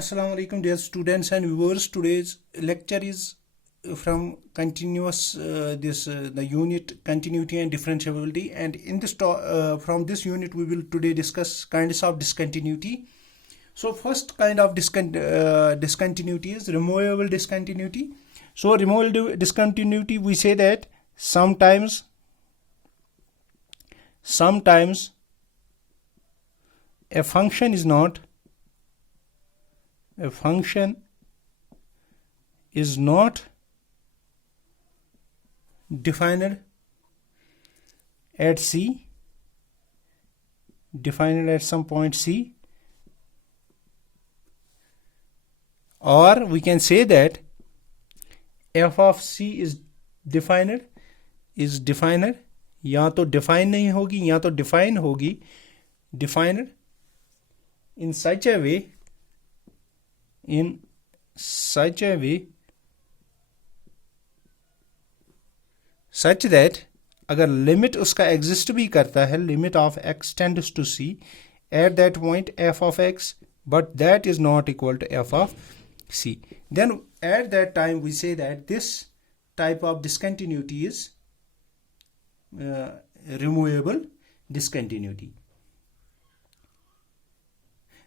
Assalamu alaikum dear students and viewers. Today's lecture is from continuous the unit continuity and differentiability, and in this from this unit we will today discuss kinds of discontinuity. So first kind of discontinuity is removable discontinuity. So removable discontinuity, we say that sometimes a function is not defined at C, defined at some point C, or we can say that f of C is defined या तो डिफाइन नहीं होगी या तो डिफाइन होगी, defined in such a way such that अगर limit उसका exist भी करता है, limit of x tends to c at that point f of x, but that is not equal to f of c, then at that time we say that this type of discontinuity is removable discontinuity.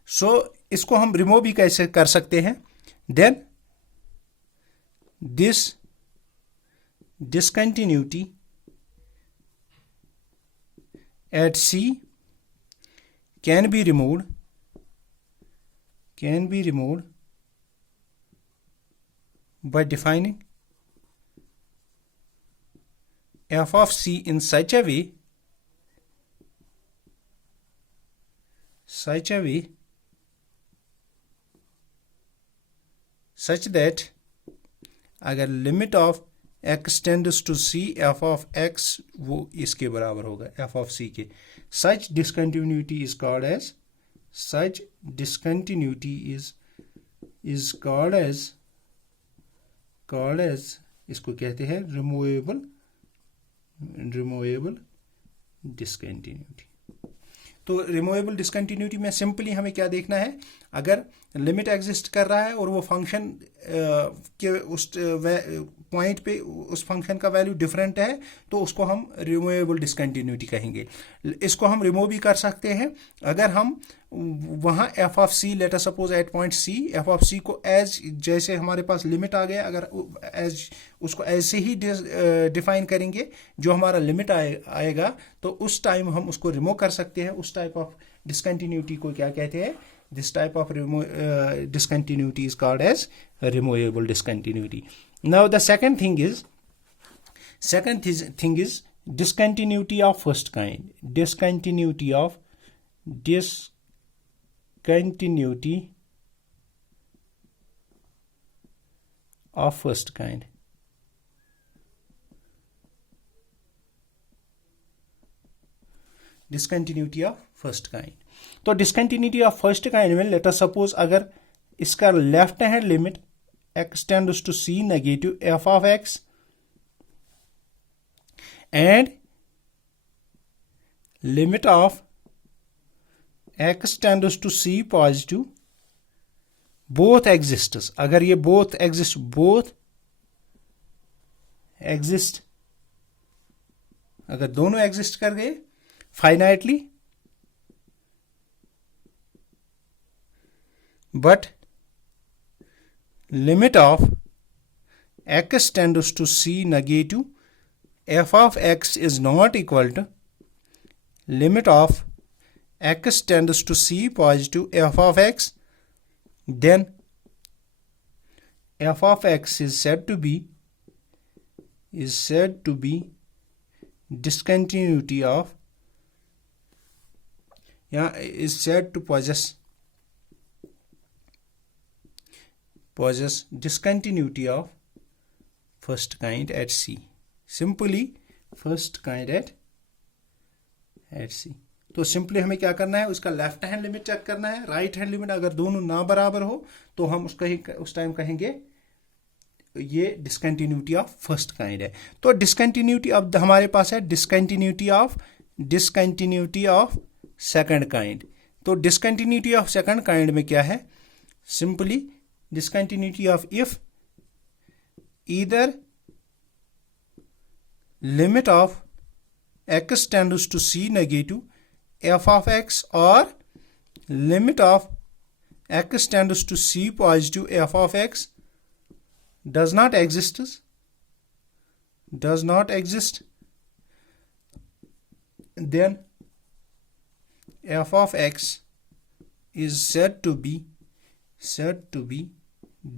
So इसको हम रिमूव भी कैसे कर सकते हैं? Then this discontinuity at C can be removed by defining f of C in such a way such that अगर limit of x tends to c f of x वो इसके बराबर होगा f of c के. Such discontinuity is called as इसको कहते हैं removable discontinuity. तो रिमूवेबल डिसकंटिन्यूटी में सिंपली हमें क्या देखना है, अगर लिमिट एग्जिस्ट कर रहा है और वो फंक्शन के उस पॉइंट पे उस फंक्शन का वैल्यू डिफरेंट है तो उसको हम रिमूवेबल डिसकंटिन्यूटी कहेंगे. इसको हम रिमूव भी कर सकते हैं अगर हम वहाँ F of C, let us suppose at point C, F of C को एज जैसे हमारे पास लिमिट आ गया, अगर एज उसको ऐसे ही डिफाइन करेंगे जो हमारा लिमिट आएगा तो उस टाइम हम उसको रिमूव कर सकते हैं. उस टाइप ऑफ डिसकंटिन्यूटी को क्या कहते हैं? This type of discontinuity is called as removable discontinuity. Now the second thing is discontinuity of first kind. Discontinuity of first kind. Discontinuity of first kind. तो डिसकंटिन्यूटी ऑफ फर्स्ट काइंड में let us suppose अगर इसका left hand limit x tends to c negative f of x and limit of x tends to c positive, both exists, अगर ये both exist अगर दोनों exist कर गए finitely, but limit of x tends to c negative f of x is not equal to limit of x tends to c positive f of x, then f of x is said to be discontinuity of is said to possess discontinuity of first kind at C. Simply first kind at C. तो सिंपली हमें क्या करना है, उसका left hand limit check करना है, right hand limit अगर दोनों ना बराबर हो तो हम उस टाइम कहेंगे ये डिसकंटिन्यूटी ऑफ फर्स्ट काइंड है। तो डिसकंटिन्यूटी अब हमारे पास है डिसकंटिन्यूटी ऑफ सेकंड काइंड। तो डिसकंटिन्यूटी ऑफ सेकंड काइंड में क्या है, simply discontinuity of if either limit of x tends to c negative f of x or limit of x tends to c positive f of x does not exist, then f of x is said to be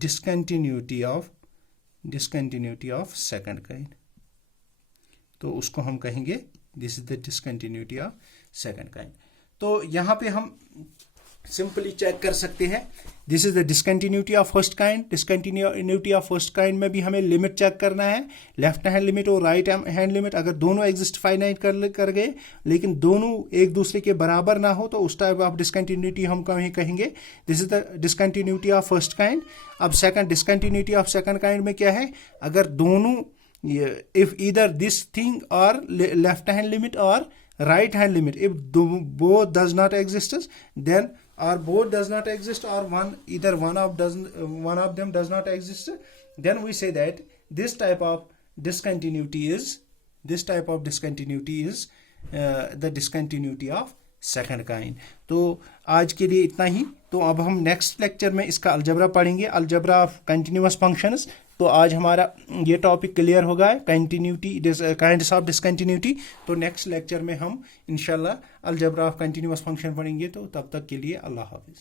discontinuity of second kind. तो उसको हम कहेंगे this is the discontinuity of second kind. तो यहाँ पे हम simply check कर सकते हैं this is the discontinuity of first kind. Discontinuity of first kind में भी हमें लिमिट चेक करना है, लेफ्ट हैंड लिमिट और राइट हैंड लिमिट. अगर दोनों एग्जिस्ट फाइनाइट कर गए लेकिन दोनों एक दूसरे के बराबर ना हो तो उस टाइप ऑफ डिसकंटिन्यूटी हम कहेंगे this is the discontinuity of first kind. अब second discontinuity of second kind में क्या है, अगर दोनों if either this thing or left hand limit or right hand limit, if both does not exist, then or both does not exist or either one of them does not exist, then we say that this type of discontinuity is the discontinuity of second kind. तो आज के लिए इतना ही. तो अब हम next lecture में इसका अलजबरा पढ़ेंगे, अलजबरा ऑफ कंटिन्यूअस फंक्शंस. तो आज हमारा ये टॉपिक क्लियर होगा कंटिन्यूटी काइंड्स ऑफ डिसकंटिन्यूटी. तो नेक्स्ट लेक्चर में हम इंशाल्लाह अलजबरा ऑफ कंटिन्यूअस फंक्शन पढ़ेंगे. तो तब तक के लिए अल्लाह हाफिज.